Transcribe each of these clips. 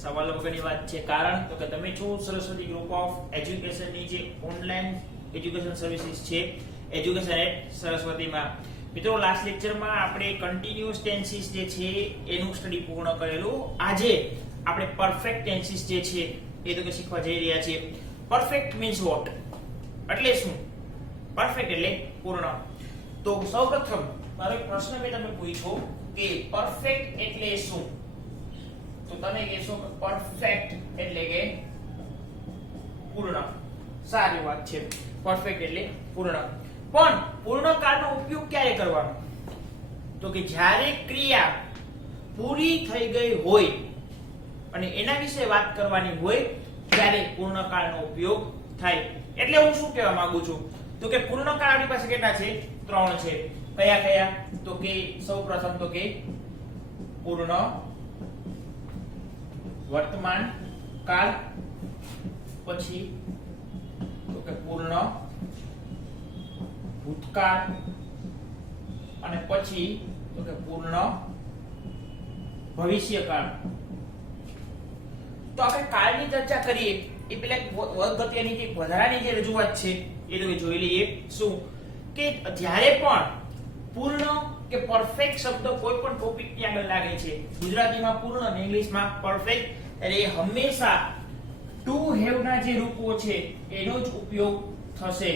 સવાલ વગરની વાત છે. કારણ તો કે તમે છો સરસ્વતી ગ્રુપ ઓફ એજ્યુકેશનની જે ઓનલાઈન એજ્યુકેશન સર્વિસીસ છે એજ્યુકેશન એટ સરસ્વતીમાં. મિત્રો લાસ્ટ લેક્ચરમાં આપણે કન્ટિન્યુઅસ ટેન્સીસ જે છે એનું સ્ટડી પૂર્ણ કરેલું. આજે આપણે પરફેક્ટ ટેન્સીસ જે છે એ તો કે શીખવા જઈ રહ્યા છીએ. પરફેક્ટ મીન્સ વોટ, એટલે શું? પરફેક્ટ એટલે પૂર્ણ. તો સૌપ્રથમ મારો એક પ્રશ્ન મેં તમને પૂછ્યો કે પરફેક્ટ એટલે શું? તો તમે કહેશો કે પરફેક્ટ એટલે કે પૂર્ણ. સારી વાત છે, પરફેક્ટ એટલે પૂર્ણ. પણ પૂર્ણકાળનો ઉપયોગ ક્યારે કરવાનો? તો કે જ્યારે ક્રિયા પૂરી થઈ ગઈ હોય અને એના વિશે વાત કરવાની હોય ત્યારે પૂર્ણકાળનો ઉપયોગ થાય. એટલે હું શું કહેવા માંગુ છું તો કે પૂર્ણકાળ આપણી પાસે કેટલા છે? 3 છે. કયા કયા? તો કે સૌપ્રથમ તો કે પૂર્ણ વર્તમાન કાળ, પછી તો કે પૂર્ણ ભૂતકાળ અને પછી તો કે પૂર્ણ ભવિષ્યકાળ. તો આપણે કાળની ચર્ચા કરીએ એ પહેલા વર્ગગત્યની જે વધારાની જે રજૂઆત છે એ તો જોઈ લઈએ. શું કે જ્યારે પણ પૂર્ણ કે પરફેક્ટ શબ્દ કોઈ પણ ટોપિક ની આગળ લાગે છે, ગુજરાતીમાં પૂર્ણ અને ઇંગ્લિશમાં પરફેક્ટ, એટલે હંમેશા ટુ હેવ ના જે રૂપો છે એનો જ ઉપયોગ થશે.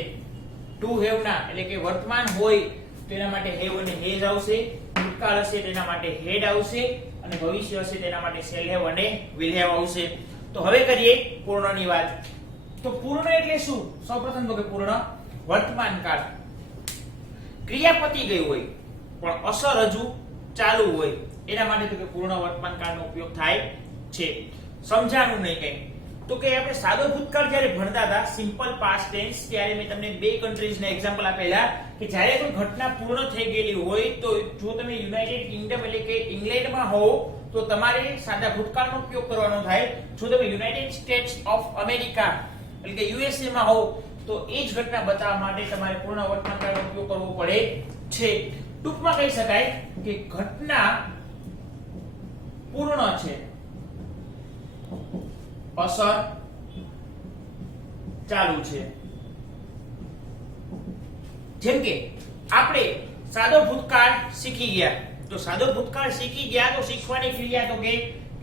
ટુ હેવ ના એટલે કે વર્તમાન હોય તેના માટે હેવ અને હેઝ આવશે, ભૂતકાળ હશે તેના માટે હેડ આવશે અને ભવિષ્ય હશે તેના માટે શેલ હેવ અને વિલ હેવ આવશે. તો હવે કરીએ પૂર્ણની વાત. તો પૂર્ણ એટલે શું? સૌપ્રથમ તો કે પૂર્ણ વર્તમાન કાળ. ક્રિયા પતી ગઈ હોય પણ અસર હજુ ચાલુ હોય એના માટે તો કે પૂર્ણ વર્તમાન કાળનો ઉપયોગ થાય છે. સમજાણું નહીં કઈ? તો કે આપણે સાદો ભૂતકાળ જ્યારે ભણતા હતા સિમ્પલ પાસ્ટ ટેન્સ, ત્યારે મેં તમને બે કન્ટ્રીઝના એક્ઝામ્પલ આપેલા કે જ્યારે કોઈ ઘટના પૂર્ણ થઈ ગયેલી હોય તો જો તમે યુનાઇટેડ કિંગડમ એટલે કે ઇંગ્લેન્ડમાં હો તો તમારે સાદા ભૂતકાળનો ઉપયોગ કરવાનો થાય. જો તમે યુનાઇટેડ સ્ટેટ્સ ઓફ અમેરિકા એટલે કે યુએસએ માં હો તો એ જ ઘટના બતાવવા માટે તમારે પૂર્ણ વર્તમાન કાળનો ઉપયોગ કરવો પડે છે. ટૂંકમાં કહી શકાય કે ઘટના પૂર્ણ છે, અસર ચાલુ છે. જેમ કે આપણે સાદો ભૂતકાળ શીખી ગયા, તો સાદો ભૂતકાળ શીખી ગયા તો શીખવાની ક્રિયા તો કે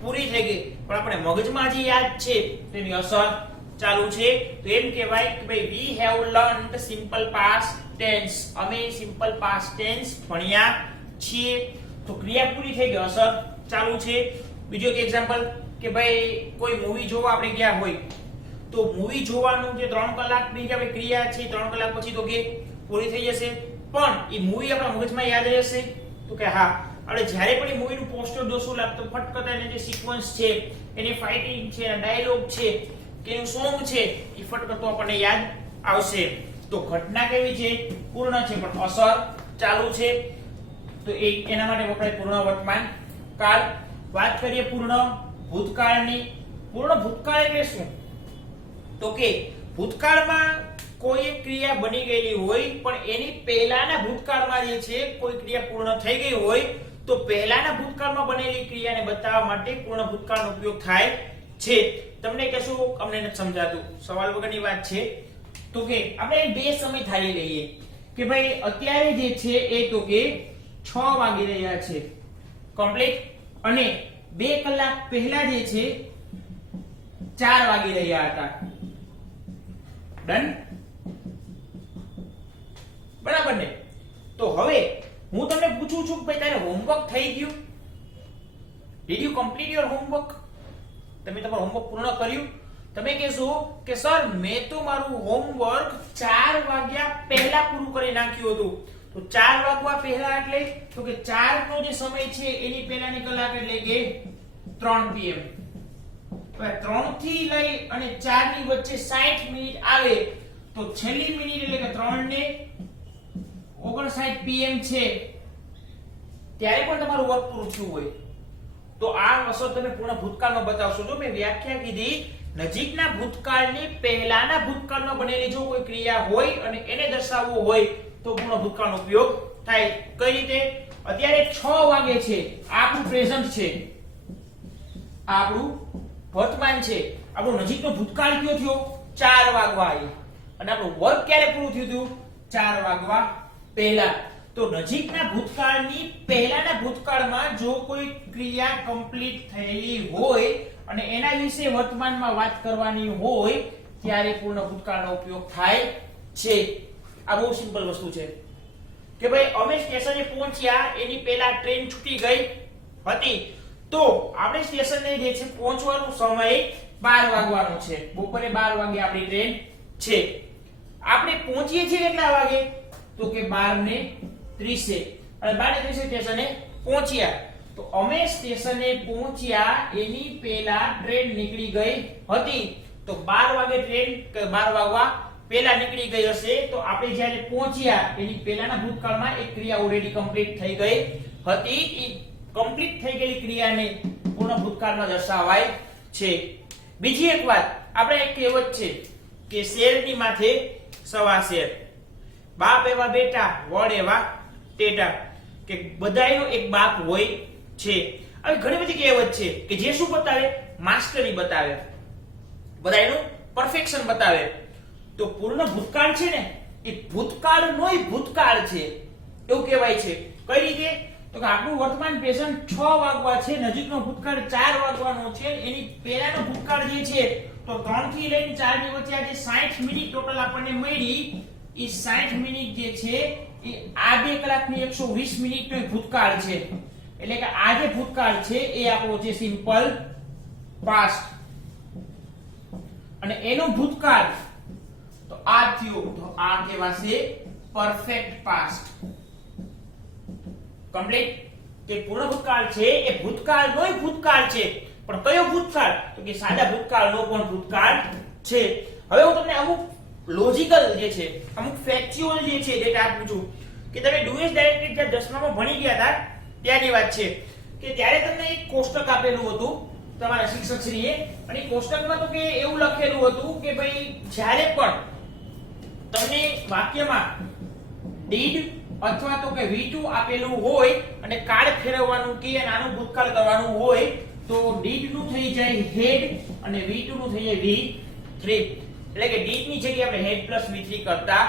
પૂરી થઈ ગઈ, પણ આપણે મગજમાં જે યાદ છે તેની અસર ચાલુ છે. તો એમ કહેવાય કે ભાઈ we have learned simple past tense, અમે સિમ્પલ પાસ્ટ ટેન્સ ભણ્યા છીએ. તો ક્રિયા પૂરી થઈ ગઈ, અસર ચાલુ છે. બીજો એક એક્ઝામ્પલ કે ભાઈ કોઈ મૂવી જોવા આપણે ગયા હોય તો મૂવી જોવાનું જે 3 કલાકની જે ક્રિયા છે 3 કલાક પછી તો કે પૂરી થઈ જશે, પણ એ મૂવી આપણા મગજમાં યાદ રહેશે તો કે હા. આપણે જ્યારે પણ એ મૂવીનું પોસ્ટર જોશું લાગતો ફટકતા એને જે સિક્વન્સ છે, એની ફાઇટિંગ છે, ડાયલોગ છે કે એનું સોંગ છે એ ફટકતો આપણને યાદ આવશે. તો ઘટના કેવી છે? પૂર્ણ છે પણ અસર ચાલુ છે. તો એના માટે વપરાય પૂર્ણ વર્તમાન કાળ. વાત કરીએ પૂર્ણ ભૂતકાળની. પૂર્ણ ભૂતકાળ એટલે શું? તો કે ભૂતકાળમાં કોઈ એક ક્રિયા બની ગયેલી હોય પણ એની પહેલાના ભૂતકાળમાં જે છે કોઈ ક્રિયા પૂર્ણ થઈ ગઈ હોય તો પહેલાના ભૂતકાળમાં બનેલી ક્રિયાને બતાવવા માટે પૂર્ણ ભૂતકાળનો ઉપયોગ થાય છે. તમને કહેશું અમને નથી સમજાતું, સવાલ વગરની વાત છે. તો કે આપણે બે સમય ધારી લઈએ કે ભાઈ અત્યારે જે છે એ તો કે 6 વાગી રહ્યા છે કમ્પ્લીટ, અને 2 કલાક પહેલા જે છે 4 વાગી રહ્યા હતા. ડન? બરાબર ને? તો હવે હું તમને પૂછું છું કે ભાઈ તારે હોમવર્ક થઈ ગયું? Did you complete your homework? તમે તમારું હોમવર્ક પૂર્ણ કર્યું? તમે કહેશો કે સર મેં તો મારું હોમવર્ક 4 વાગ્યા પહેલા પૂરું કરી નાખ્યું હતું. તો 4 વાગવા પહેલા એટલે તો કે 4 નો જે સમય છે એની પહેલાની કલાક એટલે કે 3 pm. તો 3 થી લઈ અને 4 ની વચ્ચે 60 મિનિટ આવે તો છેલ્લી મિનિટ એટલે કે 3:59 pm છે ત્યારે પણ તમારું વર્ક પૂરું થયું હોય તો આ અસર તમે પૂર્ણ ભૂતકાળમાં બતાવશો. જો મેં વ્યાખ્યા કીધી નજીકના ભૂતકાળની પહેલાના ભૂતકાળમાં બનેલી જો કોઈ ક્રિયા હોય અને એને દર્શાવવું હોય તો પૂર્ણ ભૂતકાળનો ઉપયોગ થાય. કઈ રીતે? અત્યારે 6 વાગે છે, આપણું પ્રેઝન્ટ છે, આપણું વર્તમાન છે, આપણો નજીકનો ભૂતકાળ કયો થયો? 4 વાગવા આવ્યો. અને આપણું વર્ક ક્યારે પૂરું થયું હતું? 4 વાગવા પહેલા. તો નજીકના ભૂતકાળની પહેલાના ભૂતકાળમાં જો કોઈ ક્રિયા કમ્પ્લીટ થયેલી હોય અને એના વિશે વર્તમાનમાં વાત કરવાની હોય ત્યારે પૂર્ણ ભૂતકાળનો ઉપયોગ થાય છે. આ બહુ સિમ્પલ વસ્તુ છે કે ભાઈ અમે સ્ટેશને પહોંચ્યા એની પહેલા ટ્રેન છૂટી ગઈ હતી, તો આપણે સ્ટેશને જે છે પહોંચવાનો સમય 12 વાગવાનો છે. બપોરે 12 વાગે આપણી ટ્રેન છે. આપણે પહોંચીએ છીએ કેટલા વાગે? તો કે 12:30 અને 12:30 સ્ટેશને પહોંચ્યા. તો અમે સ્ટેશને પહોંચ્યા એની પહેલા ટ્રેન નીકળી ગઈ હતી. તો 12 વાગે ટ્રેન 12 વાગવા પહેલા નીકળી ગઈ હશે તો આપણે જ્યારે પહોંચ્યા એની પહેલાના ભૂતકાળમાં એક ક્રિયા ઓલરેડી કમ્પ્લીટ થઈ ગઈ હતી. એ કમ્પ્લીટ થઈ ગયેલી ક્રિયાને પૂર્ણ ભૂતકાળમાં દર્શાવાય છે. બીજી એક વાત, આપણે એક કહેવત છે કે શેરની માથે સવા શેર, બાપ એવા બેટા વડ એવા ટેટા, કે બધાયનો એક બાપ હોય છે. હવે ઘણી બધી કહેવત છે કે જે શું બતાવે? માસ્ટરી બતાવે, બધાયનું પરફેક્શન બતાવે. તો પૂર્ણ ભૂતકાળ છે ને એ ભૂતકાળનોય ભૂતકાળ છે એવું કહેવાય છે. કઈ રીતે? તો કે આપણું વર્તમાન પ્રેઝન્ટ 6 વાગવા છે, નજીકનો ભૂતકાળ 4 વાગવાનો છે, એની પહેલાનો ભૂતકાળ જે છે તો 3 થી લઈને 4 ની વચ્ચે આજે 60 મિનિટ ટોટલ આપણને મળી. એ 60 મિનિટ જે છે એ આ 2 કલાકની 120 મિનિટનો ભૂતકાળ છે. એટલે કે આ જે ભૂતકાળ છે એ આપણો છે સિમ્પલ પાસ્ટ, અને એનો ભૂતકાળ તો આ થયો, તો આ કહેવાશે પરફેક્ટ પાસ્ટ. કમ્પ્લીટ. કે પૂર્ણ ભૂતકાળ છે એ ભૂતકાળનોય ભૂતકાળ છે, પણ કયો ભૂતકાળ? તો કે સાદા ભૂતકાળનો પણ ભૂતકાળ છે. હવે હું તમને અમુક લોજિકલ જે છે, અમુક ફેક્ચ્યુઅલ જે છે ડેટા આપું છું કે તમે ડુએસ ડાયરેક્ટેડ જ્યારે 10મામાં ભણી ગયા હતા ત્યારની વાત છે કે ત્યારે તમને એક કોષ્ટક આપેલું હતું તમારા શિક્ષકશ્રીએ, અને એ કોષ્ટકમાં તો કે એવું લખેલું હતું કે ભાઈ જ્યારે પણ તમને વાક્યમાં ડીડ અથવા તો કે V2 આપેલું હોય અને કાળ ફેરવવાનું કે આનું ભૂતકાળ કરવાનું હોય તો ડીડ નું થઈ જાય હેડ અને V2 નું થઈ જાય V3. એટલે કે ડીડ ની જગ્યાએ આપણે હેડ પ્લસ V3 કરતા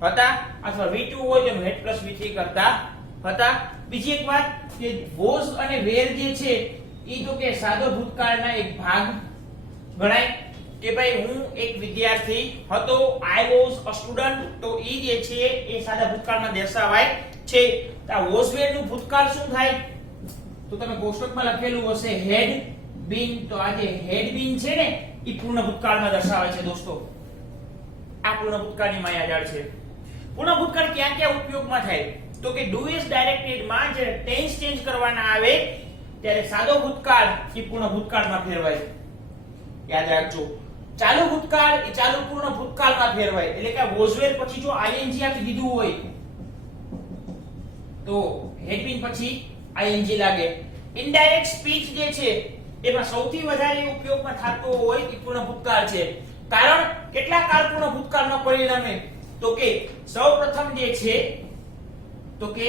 હતા, અથવા V2 હોય તો હેડ પ્લસ V3 કરતા હતા. બીજી એક વાત કે વોઝ અને વેર જે છે ઈ તો કે સાદો ભૂતકાળના એક ભાગ ગણાય. કે ભાઈ હું એક વિદ્યાર્થી હતો, I was a student, તો ઈ જે છે એ સાદા ભૂતકાળમાં દર્શાવાય છે. આ વોઝ વેર નું ભૂતકાળ શું થાય? તો તમે કોષ્ટકમાં લખેલું હશે હેડ બીન, તો આ જે હેડ બીન છે ને ઈ પૂર્ણ ભૂતકાળમાં દર્શાવાય છે દોસ્તો. આ પૂર્ણ ભૂતકાળની માયાજાળ છે. પૂર્ણ ભૂતકાળ ક્યાં ક્યાં ઉપયોગમાં થાય? તો કે ડુએસ ડાયરેક્ટેડમાં જ્યારે ટેન્સ ચેન્જ કરવાના આવે ત્યારે સાદો ભૂતકાળ એ પૂર્ણ ભૂતકાળમાં ફેરવાય. યાદ રાખજો. ચાલુ ભૂતકાળ એ ચાલુ પૂર્ણ ભૂતકાળમાં ફેરવાય. એટલે કે વોઝ વેર પછી જો ing આપી દીધું હોય તો હેડ બીન પછી ing લાગે. ઇનડાયરેક્ટ સ્પીચ જે છે એમાં સૌથી વધારે ઉપયોગમાં થતો હોય એ પૂર્ણ ભૂતકાળ છે. કારણ કેટલા કાળ પૂર્ણ ભૂતકાળમાં પરિણમે? તો કે સૌપ્રથમ જે છે તો કે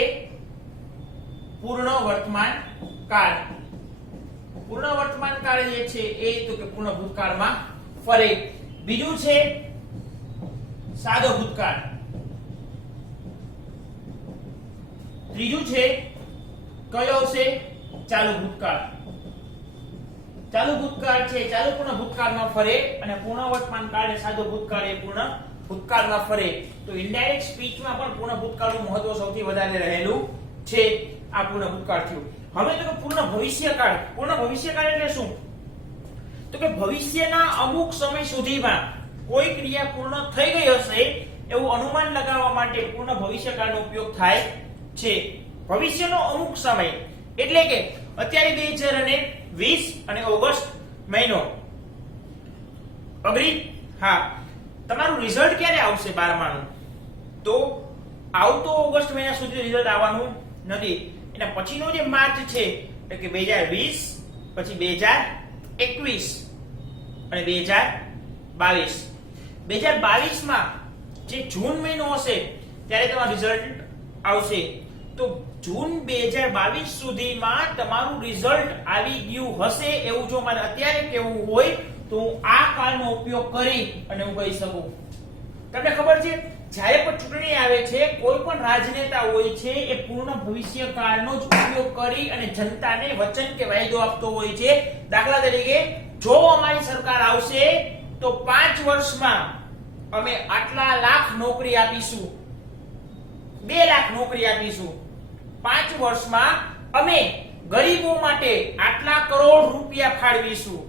પૂર્ણ વર્તમાન કાળ. પૂર્ણ વર્તમાન કાળ જે છે એ તો કે પૂર્ણ ભૂતકાળમાં ફરે. બીજું છે સાદો ભૂતકાળ. ત્રીજું છે કયો છે? ચાલુ ભૂતકાળ. ચાલુ ભૂતકાળ છે ચાલુ પૂર્ણ ભૂતકાળમાં ફરે, અને પૂર્ણ વર્તમાન કાળ અને સાદો ભૂતકાળ એ પૂર્ણ ભૂતકાળમાં ફરે. તો ઇનડાયરેક્ટ સ્પીચમાં પણ પૂર્ણ ભૂતકાળનું મહત્વ સૌથી વધારે રહેલું છે. આ પૂર્ણ ભૂતકાળ થયું. હવે તો પૂર્ણ ભવિષ્યકાળ. પૂર્ણ ભવિષ્યકાળ એટલે શું? તો કે ભવિષ્યના અમુક સમય સુધીમાં કોઈ ક્રિયા પૂર્ણ થઈ ગઈ હશે એવું અનુમાન લગાવવા માટે પૂર્ણ ભવિષ્યકાળનો ઉપયોગ થાય છે. ભવિષ્યનો અમુક સમય એટલે કે અત્યારે 2020 અને ઓગસ્ટ મહિનો. અગ્રી? હા. તમારું રિઝલ્ટ ક્યારે આવશે 12માનું? તો આવતો ઓગસ્ટ મહિના સુધી રિઝલ્ટ આવવાનું નથી. એના પછીનો જે માર્ચ છે એટલે કે 2020 પછી 2021 અને 2022. 2022 માં જે જૂન મહિનો હશે ત્યારે તમારું રિઝલ્ટ આવશે. તો જૂન 2022 સુધીમાં તમારું રિઝલ્ટ આવી ગયું હશે એવું જો મારે અત્યારે કહેવું હોય તો હું આ કાળનો ઉપયોગ કરી અને હું કહી શકું. તમને ખબર છે જ્યારે પણ ચૂંટણી આવે છે કોઈ પણ રાજનેતા હોય છે એ પૂર્ણ ભવિષ્યકાળનો જ ઉપયોગ કરી અને જનતાને વચન કે વાયદો આપતો હોય છે. દાખલા તરીકે જો અમારી સરકાર આવશે તો 5 વર્ષમાં અમે આટલા લાખ નોકરી આપીશું, 2 લાખ નોકરી આપીશું, 5 વર્ષમાં અમે ગરીબો માટે આટલા કરોડ રૂપિયા ફાળવીશું.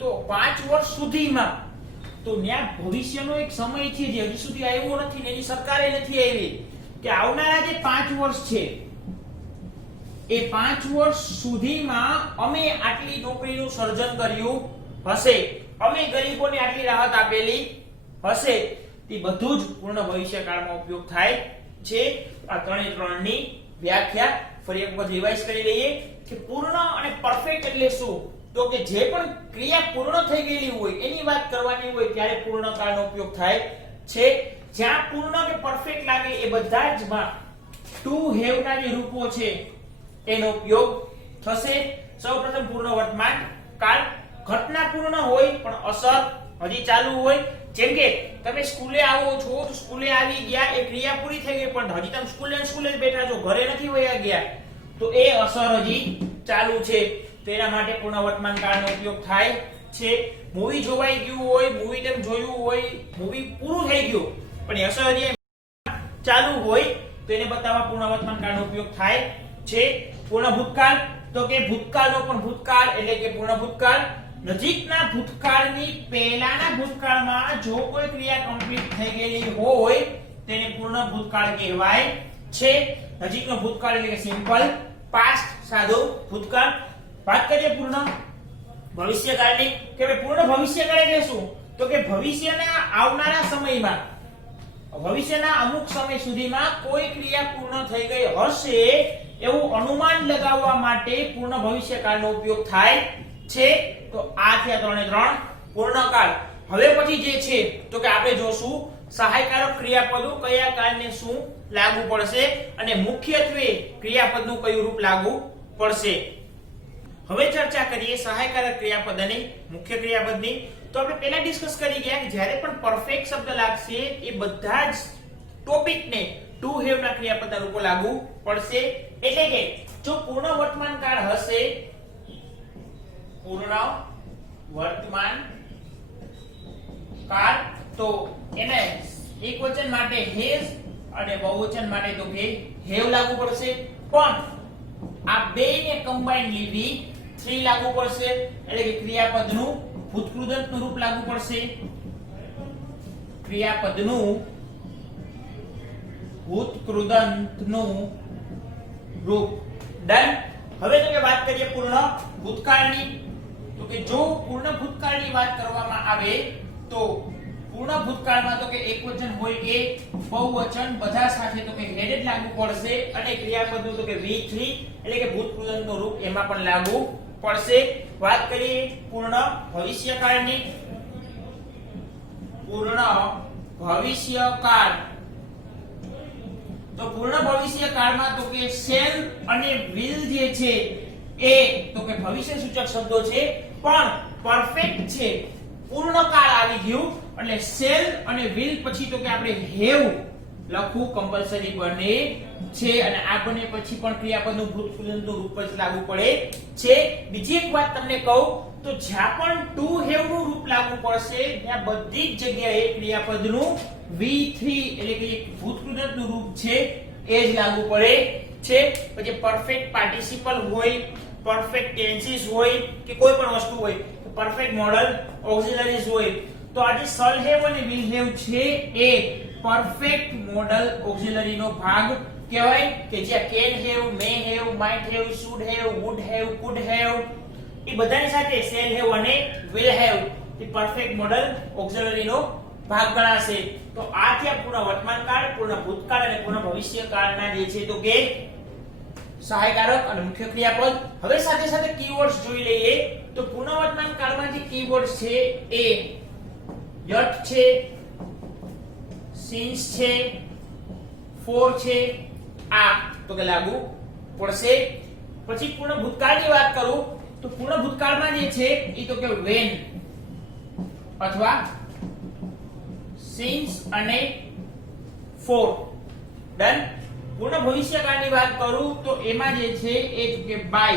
તો 5 વર્ષ સુધીમાં તો ન્યા ભવિષ્યનો એક સમય છે જે હજી સુધી આવ્યો નથી ને એની સરકારે નથી આવી કે આવનારા જે 5 વર્ષ છે એ 5 વર્ષ સુધીમાં અમે આટલી નોકરીનું સર્જન કર્યું હશે, અમે ગરીબોને આટલી રાહત આપેલી હશે. તે બધું જ પૂર્ણ ભવિષ્યકાળમાં ઉપયોગ થાય છે. આ ત્રણે ત્રણની વ્યાખ્યા ફરી એક વખત રિવાઇઝ કરી લઈએ કે પૂર્ણ અને પરફેક્ટ એટલે શું? તો કે જે પણ ક્રિયા પૂર્ણ થઈ ગયેલી હોય એની વાત કરવાની હોય ત્યારે પૂર્ણ કાળનો ઉપયોગ થાય છે. જ્યાં પૂર્ણ કે પરફેક્ટ લાગે એ બધા જ માં ટુ હેવ ના જે રૂપો છે એનો ઉપયોગ થશે. સૌપ્રથમ પૂર્ણ વર્તમાન કાળ, ઘટના પૂર્ણ હોય પણ અસર હજી ચાલુ હોય. જેમ કે તમે સ્કૂલે આવો છો તો સ્કૂલે આવી ગયા, એ ક્રિયા પૂરી થઈ ગઈ પણ હજી તમે સ્કૂલે જ બેઠા છો, ઘરે નથી વયા ગયા, તો એ અસર હજી ચાલુ છે. તેના માટે પૂર્ણ વર્તમાન કાળનો ઉપયોગ થાય છે. મૂવી જોવાઈ ગયું હોય, મૂવી તમે જોયું હોય, મૂવી પૂરું થઈ ગયું પણ એ અસર હજી ચાલુ હોય તો એને બતાવવા પૂર્ણ વર્તમાન કાળનો ઉપયોગ થાય છે. પૂર્ણ ભૂતકાળ, તો કે ભૂતકાળનો પણ ભૂતકાળ એટલે કે પૂર્ણ ભૂતકાળ. નજીકના ભૂતકાળની પહેલાના ભૂતકાળમાં જો કોઈ ક્રિયા કમ્પ્લીટ થઈ ગયેલી હોય તેને પૂર્ણ ભૂતકાળ કહેવાય છે. નજીકનો ભૂતકાળ એટલે કે સિમ્પલ પાસ્ટ, સાદો ભૂતકાળ. વાત કરીએ પૂર્ણ ભવિષ્યકાળની કે ભાઈ પૂર્ણ ભવિષ્યકાળ એટલે શું? તો કે ભવિષ્યના આવનારા સમયમાં, ભવિષ્યના અમુક સમય સુધીમાં કોઈ ક્રિયા પૂર્ણ થઈ ગઈ હશે એવું અનુમાન લગાવવા માટે પૂર્ણ ભવિષ્યકાળનો ઉપયોગ થાય છે. તો આ થયા ત્રણે ત્રણ પૂર્ણકાળ. હવે પછી જે છે તો કે આપણે જોશું સહાયકારક ક્રિયાપદો કયા કાળને શું લાગુ પડશે અને મુખ્યત્વે ક્રિયાપદનું કયું રૂપ લાગુ પડશે. હવે ચર્ચા કરીએ સહાયકારક ક્રિયાપદ અને મુખ્ય ક્રિયાપદની. તો આપણે પહેલા ડિસ્કસ કરી ગયા કે જ્યારે પણ પરફેક્ટ શબ્દ લાગશે એ બધા જ ટોપિકને ટુ હેવ ના ક્રિયાપદના રૂપો લાગુ પડશે. એટલે કે જો પૂર્ણ વર્તમાન કાળ હશે, પૂર્ણ વર્તમાન કાળ, તો એને એકવચન માટે હેઝ અને બહુવચન માટે તો કે હેવ લાગુ પડશે. પણ આ બેને કમ્બાઈન્ડલી V3 લાગુ પડશે એટલે કે ક્રિયાપદનું ભૂતકૃદંતનું રૂપ લાગુ પડશે. ક્રિયાપદનું ભૂતકૃદંતનું રૂપ. ડન. હવે તો કે વાત કરીએ પૂર્ણ ભૂતકાળની. તો કે જો પૂર્ણ ભૂતકાળની વાત કરવામાં આવે તો પૂર્ણ ભૂતકાળમાં તો કે એકવચન હોય કે બહુવચન બધા સાથે તો કે હેડ જ લાગુ પડશે અને ક્રિયાપદનું તો કે V3 એટલે કે ભૂતકૃદંતનું રૂપ એમાં પણ લાગુ પડશે. વાત કરીએ પૂર્ણ ભવિષ્યકાળની. પૂર્ણ ભવિષ્યકાળ, તો પૂર્ણ ભવિષ્યકાળમાં તો કે શેલ અને વિલ જે છે એ તો કે ભવિષ્ય સૂચક શબ્દો છે પણ પરફેક્ટ છે. પૂર્ણ કાળ આવી ગયું એટલે શેલ અને વિલ પછી તો કે આપણે હેવ લખવું કમ્પલસરી બને છે અને આ બને પછી પણ ક્રિયાપદનું ભૂતકૃદંતનું રૂપ જ લાગુ પડે છે. બીજી એક વાત તમને કહું તો જ્યાં પણ ટુ હેવ નું રૂપ લાગુ પડશે ત્યાં બધી જ જગ્યાએ ક્રિયાપદનું V3 એટલે કે ભૂતકૃદંતનું રૂપ છે એ જ લાગુ પડે છે. પછી પરફેક્ટ પાર્ટિસિપલ હોય, પરફેક્ટ ટેન્સીસ હોય કે કોઈ પણ વસ્તુ હોય, પરફેક્ટ મોડલ ઓક્સિલરીઝ હોય, તો આ જે શલ હેવ અને વિલ હેવ છે એ પરફેક્ટ મોડલ ઓક્સિલરી નો ભાગ કહેવાય કે જ્યાં can have, may have, might have, should have, would have, could have એ બધાની સાથે શેલ હેવ અને વિલ હેવ એ પરફેક્ટ મોડલ ઓક્સિલરી નો ભાગ ગણાશે. તો આ થયા પૂર્ણ વર્તમાન કાળ, પૂર્ણ ભૂતકાળ અને પૂર્ણ ભવિષ્યકાળના જે છે તો કે સહાયકારક અને મુખ્ય ક્રિયાપદ. હવે સાથે સાથે કીવર્ડ્સ જોઈ લઈએ. તો પૂર્ણ વર્તમાન કાળમાં જે કીવર્ડ્સ છે એ યટ છે, સિન્સ છે, ફોર છે, આ તો કે લાગુ પડશે. પછી પૂર્ણ ભૂતકાળની વાત કરું તો પૂર્ણ ભૂતકાળમાં જે છે એ તો કે when અથવા since અને for. ડન. પૂર્ણ ભવિષ્યકાળની વાત કરું તો એમાં જે છે એ તો કે by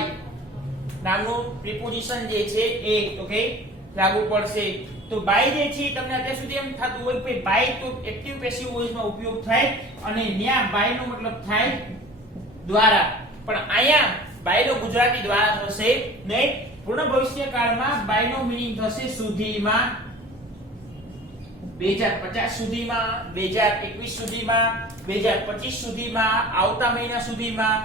નામનું પ્રિપોઝિશન જે છે એ તો કે લાગુ પડશે. તો by જે છે તમને અત્યાર સુધી એમ થતું હોય કે by તો એક્ટિવ પેસિવ વોઇસ માં ઉપયોગ થાય અને ન્યા by નો મતલબ થાય દ્વારા, પણ અહીંયા by નો ગુજરાતી દ્વારા થશે નહીં. પૂર્ણ ભવિષ્યકાળમાં by નો મીનિંગ થશે સુધીમાં, 2050 સુધીમાં, 2021 સુધીમાં, 2025 સુધીમાં, આવતા મહિના સુધીમાં.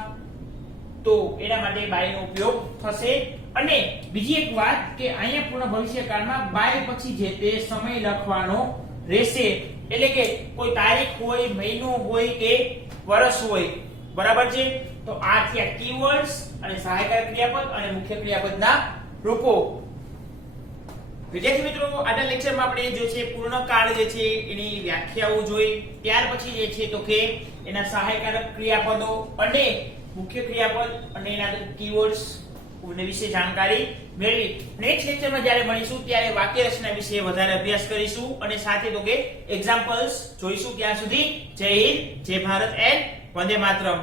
તો એના માટે by નો ઉપયોગ થશે. અને બીજી એક વાત કે અહીંયા પૂર્ણ ભવિષ્યકાળમાં by પછી જે તે સમય લખવાનો રહેશે, એટલે કે કોઈ તારીખ હોય, મહિનો હોય કે વર્ષ હોય, બરાબર છે. તો આ થયા કીવર્ડ્સ અને સહાયકારક ક્રિયાપદ અને મુખ્ય ક્રિયાપદના રૂપો. વિદ્યાર્થી મિત્રો, આજના લેક્ચરમાં આપણે જે છે પૂર્ણકાળ જે છે એની વ્યાખ્યાઓ જોઈ, ત્યાર પછી જે છે તો કે એના સહાયકારક ક્રિયાપદો અને મુખ્ય ક્રિયાપદ અને એના કીવર્ડ્સ વિશે જાણકારી મેળવી. નેક્સ્ટ લેક્ચરમાં જ્યારે મળીશું ત્યારે વાક્ય રચના વિશે વધારે અભ્યાસ કરીશું અને સાથે તો કે એક્ઝામ્પલ્સ જોઈશું. ત્યાં સુધી જય હિન્દ, જય ભારત એન્ડ વંદે માતરમ.